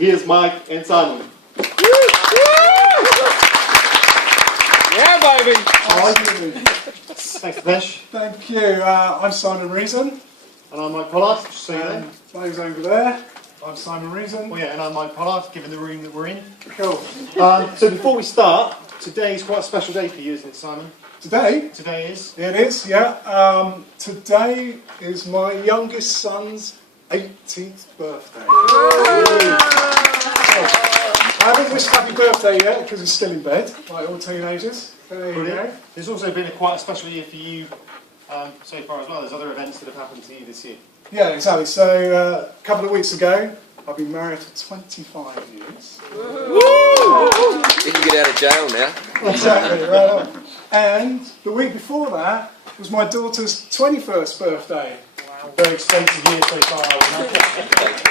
Here's Mike and Simon. Yeah, baby. Thanks, Pesh. Thank you. I'm Simon Reason. And I'm Mike Pollard, just so you know. Mine's over there. I'm Simon Reason. Oh yeah, and I'm Mike Pollard, given the room that we're in. Cool. So before we start, today's quite a special day for you, isn't it, Simon? Today? Today is? It is, yeah. Today is my youngest son's 18th birthday. I haven't wished happy birthday yet because he's still in bed, like all teenagers. There you go. There's also been quite a special year for you so far as well. There's other events that have happened to you this year. Yeah, exactly. So a couple of weeks ago, I've been married for 25 years. Woo! You can get out of jail now. Exactly, right on. And the week before that was my daughter's 21st birthday. Wow. Very expensive year so far, I would imagine.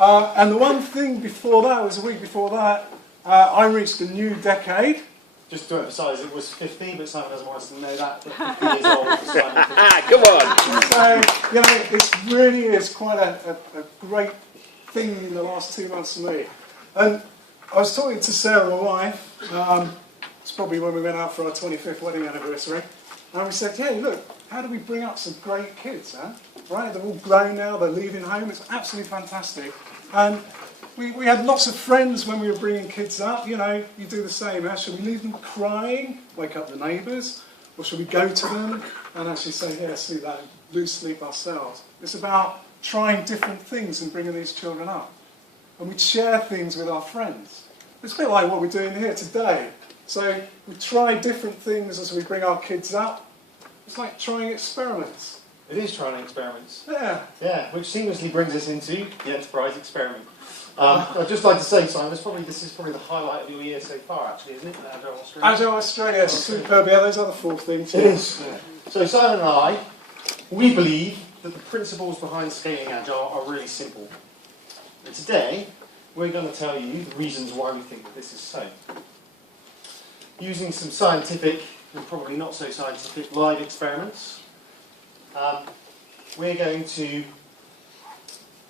And the one thing before that was a week before that, I reached a new decade. Just to emphasise, it was 50, but Simon doesn't want us to know that. But 50 years old for Simon. Come on. So, you know, it really is quite a great thing in the last 2 months for me. And I was talking to Sarah, my wife, it's probably when we went out for our 25th wedding anniversary, and we said, yeah, look, how do we bring up some great kids, huh? Right, they're all grown now, they're leaving home, it's absolutely fantastic. And we had lots of friends when we were bringing kids up, you know, you do the same, huh? Should we leave them crying, wake up the neighbours, or should we go to them and actually say, yeah, sleep that, lose sleep ourselves? It's about trying different things and bringing these children up. And we share things with our friends. It's a bit like what we're doing here today. So we try different things as we bring our kids up. It's like trying experiments. It is trying experiments. Yeah. Yeah, which seamlessly brings us into the enterprise experiment. I'd just like to say, Simon, this is probably the highlight of your year so far, actually, isn't it? Agile Australia. Agile Australia, superb. Yeah, those are the 4 things. It is. Yeah. So Simon and I, we believe that the principles behind scaling Agile are really simple. And today, we're going to tell you the reasons why we think that this is so. Using some scientific and probably not so scientific live experiments, we're going to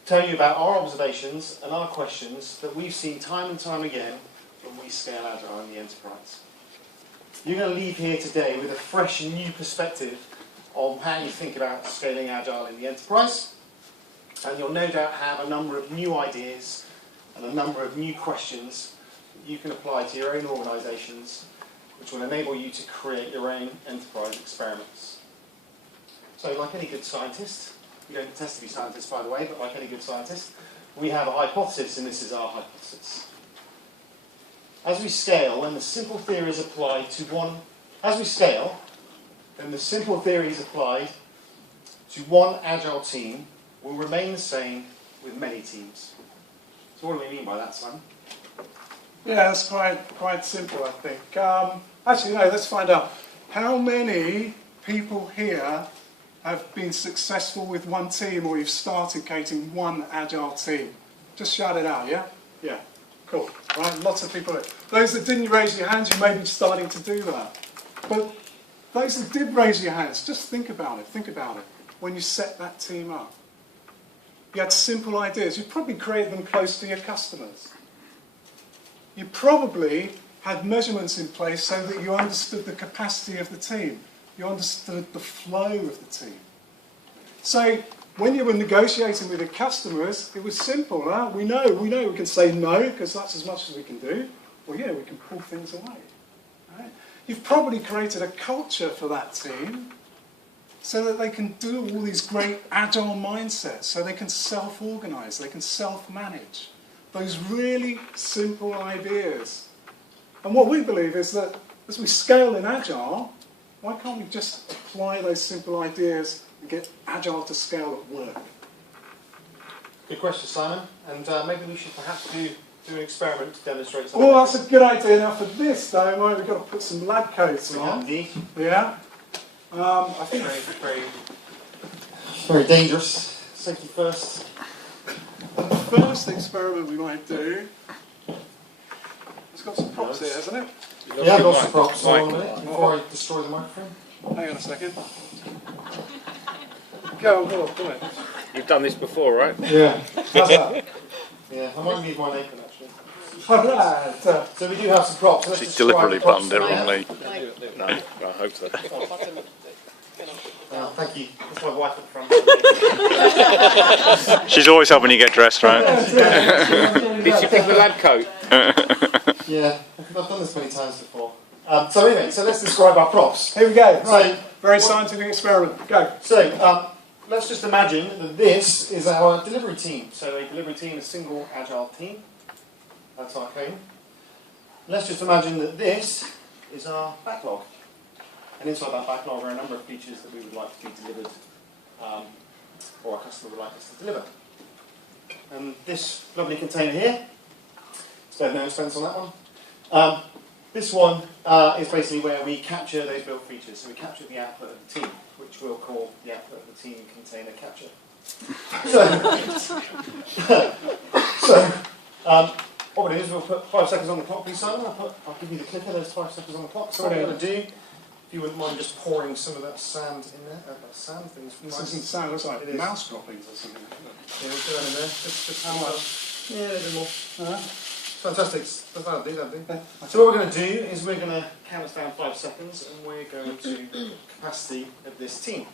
tell you about our observations and our questions that we've seen time and time again when we scale Agile in the enterprise. You're going to leave here today with a fresh and new perspective on how you think about scaling Agile in the enterprise, and you'll no doubt have a number of new ideas and a number of new questions that you can apply to your own organisations, which will enable you to create your own enterprise experiments. So like any good scientist, you don't test to be scientists by the way, but like any good scientist, we have a hypothesis, and this is our hypothesis. As we scale, when the simple theory is applied to one, as we scale, then the simple theories applied to one Agile team will remain the same with many teams. So what do we mean by that, Simon? Yeah, that's quite simple, I think. Actually, no, let's find out. How many people here have been successful with one team, or you've started creating one Agile team? Just shout it out, yeah? Yeah, cool. Right, lots of people. Those that didn't raise your hands, you may be starting to do that. But those that did raise your hands, just think about it, when you set that team up. You had simple ideas. You probably created them close to your customers. You probably had measurements in place so that you understood the capacity of the team. You understood the flow of the team. So when you were negotiating with your customers, it was simple. Huh? We know we can say no because that's as much as we can do. Well, yeah, we can pull things away. Right? You've probably created a culture for that team so that they can do all these great Agile mindsets, so they can self-organize, they can self-manage. Those really simple ideas. And what we believe is that as we scale in Agile, why can't we just apply those simple ideas and get Agile to scale at work? Good question, Simon. And maybe we should perhaps do an experiment to demonstrate something. Well, that's a good idea. Now for this, though, we've got to put some lab coats on. Indeed. Yeah. I think very dangerous. Safety first. The first experiment we might do. It's got some props here, hasn't it? Yeah, I've got some props on it before I destroy the microphone. Hang on a second. Go on, it. You've done this before, right? Yeah. How's that? Yeah, I might need my apron actually. Alright. So we do have some props. So let's She describe deliberately the props buttoned it that we have. wrongly. No, I hope so. Oh, thank you. That's my wife at the front. She's always helping you get dressed, right? Did she pick the lab coat? Yeah, I've done this many times before. So anyway, so let's describe our props. Here we go. So, Right. Very scientific experiment. Go. So let's just imagine that this is our delivery team. So a delivery team is a single agile team. That's our code. Let's just imagine that this is our backlog. And inside that backlog are a number of features that we would like to be delivered, or our customer would like us to deliver. And this lovely container here, spared no expense on that one. This one is basically where we capture those built features. So we capture the output of the team, which we'll call the output of the team container capture. What we'll do is we'll put 5 seconds on the clock, please, Simon. I'll give you the clicker. There's 5 seconds on the clock. So what we're going to do, if you wouldn't mind just pouring some of that sand in there, that sand things. This isn't sound, looks like mouse droppings or something. Yeah, we'll put that in there. Just How much? Yeah, a little bit more. Fantastic. That'll do. Okay. So what we're going to do is we're going to count us down 5 seconds, and we're going to capacity of this team.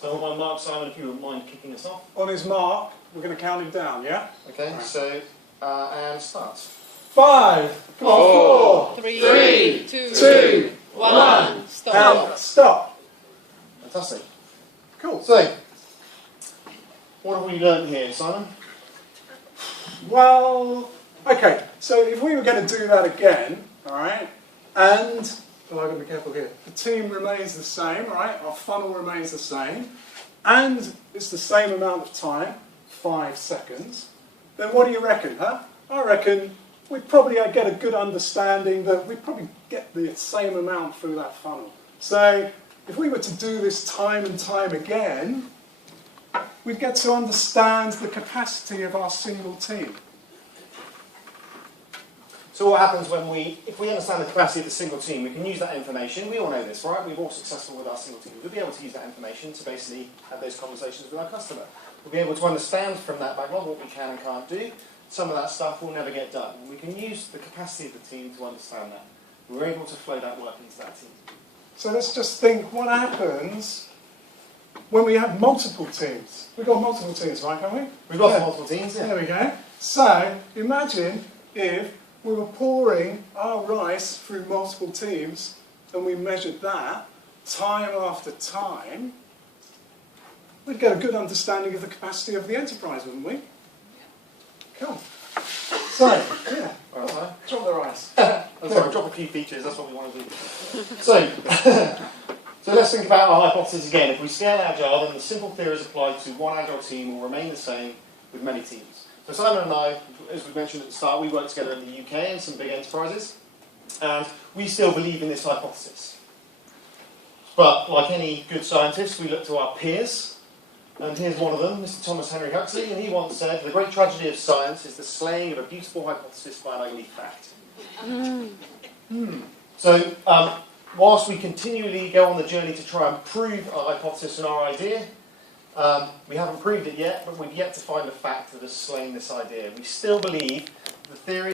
So I want my mark, Simon, if you wouldn't mind kicking us off. On his mark, we're going to count him down, yeah? Okay. Right. So and start. 5, come on, 4, 3, 2, 1, stop. and stop. Fantastic. Cool. So, what have we learned here, Simon? Well, okay, so if we were going to do that again, all right, and, well, I've got to be careful here, the team remains the same, all right, our funnel remains the same, and it's the same amount of time, 5 seconds, then what do you reckon, huh? I reckon we'd probably get a good understanding that we'd probably get the same amount through that funnel. So if we were to do this time and time again, we'd get to understand the capacity of our single team. So what happens if we understand the capacity of the single team, we can use that information. We all know this, right? We're all successful with our single team. We'll be able to use that information to basically have those conversations with our customer. We'll be able to understand from that backlog what we can and can't do. Some of that stuff will never get done. And we can use the capacity of the team to understand that. We're able to flow that work into that team. So let's just think what happens when we have multiple teams. We've got multiple teams, right, haven't we? We've got multiple teams, yeah. There we go. So imagine if we were pouring our rice through multiple teams and we measured that time after time, we'd get a good understanding of the capacity of the enterprise, wouldn't we? Cool. So, yeah, drop the rice. I'm sorry, drop a few features, that's what we want to do. So, so let's think about our hypothesis again. If we scale Agile, then the simple theories applied to one Agile team will remain the same with many teams. So Simon and I, as we mentioned at the start, we work together in the UK and some big enterprises, and we still believe in this hypothesis. But like any good scientist, we look to our peers. And here's one of them, Mr. Thomas Henry Huxley, and he once said, "The great tragedy of science is the slaying of a beautiful hypothesis by an ugly fact." So, whilst we continually go on the journey to try and prove our hypothesis and our idea, we haven't proved it yet, but we've yet to find a fact that has slain this idea. We still believe the theory